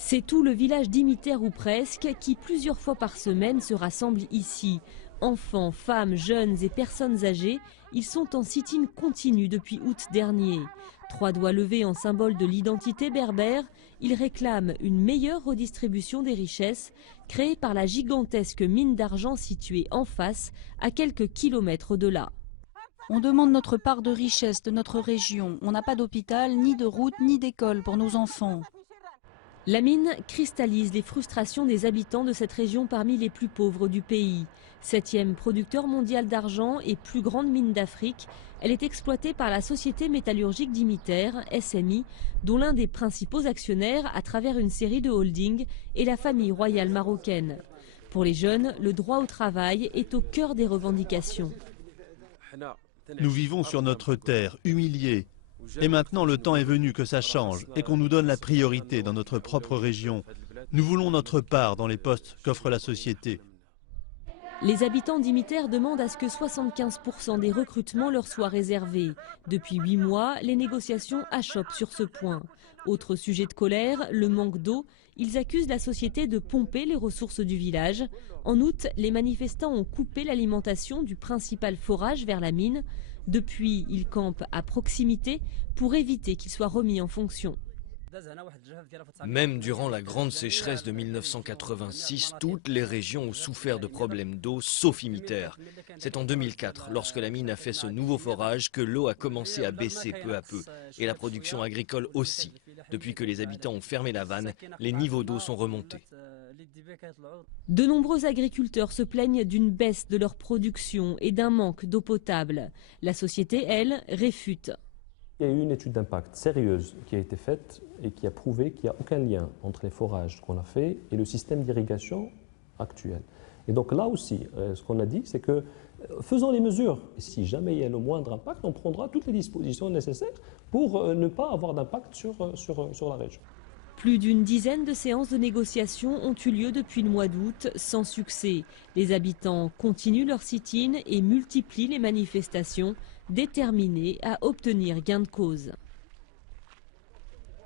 C'est tout le village d'Imiter ou presque qui plusieurs fois par semaine se rassemble ici. Enfants, femmes, jeunes et personnes âgées, ils sont en sit-in continu depuis août dernier. 3 doigts levés en symbole de l'identité berbère, ils réclament une meilleure redistribution des richesses créées par la gigantesque mine d'argent située en face, à quelques kilomètres de là. On demande notre part de richesse de notre région. On n'a pas d'hôpital, ni de route, ni d'école pour nos enfants. La mine cristallise les frustrations des habitants de cette région parmi les plus pauvres du pays. 7e producteur mondial d'argent et plus grande mine d'Afrique, elle est exploitée par la Société métallurgique d'Imiter, SMI, dont l'un des principaux actionnaires à travers une série de holdings est la famille royale marocaine. Pour les jeunes, le droit au travail est au cœur des revendications. Nous vivons sur notre terre, humiliés. Et maintenant, le temps est venu que ça change et qu'on nous donne la priorité dans notre propre région. Nous voulons notre part dans les postes qu'offre la société. Les habitants d'Imiter demandent à ce que 75% des recrutements leur soient réservés. Depuis 8 mois, les négociations achoppent sur ce point. Autre sujet de colère, le manque d'eau. Ils accusent la société de pomper les ressources du village. En août, les manifestants ont coupé l'alimentation du principal forage vers la mine. Depuis, ils campent à proximité pour éviter qu'il soit remis en fonction. Même durant la grande sécheresse de 1986, toutes les régions ont souffert de problèmes d'eau, sauf Imiter. C'est en 2004, lorsque la mine a fait ce nouveau forage, que l'eau a commencé à baisser peu à peu. Et la production agricole aussi. Depuis que les habitants ont fermé la vanne, les niveaux d'eau sont remontés. De nombreux agriculteurs se plaignent d'une baisse de leur production et d'un manque d'eau potable. La société, elle, réfute. Il y a eu une étude d'impact sérieuse qui a été faite et qui a prouvé qu'il n'y a aucun lien entre les forages qu'on a fait et le système d'irrigation actuel. Et donc là aussi, ce qu'on a dit, c'est que faisons les mesures. Et si jamais il y a le moindre impact, on prendra toutes les dispositions nécessaires pour ne pas avoir d'impact sur la région. Plus d'une dizaine de séances de négociation ont eu lieu depuis le mois d'août, sans succès. Les habitants continuent leur sit-in et multiplient les manifestations, déterminés à obtenir gain de cause.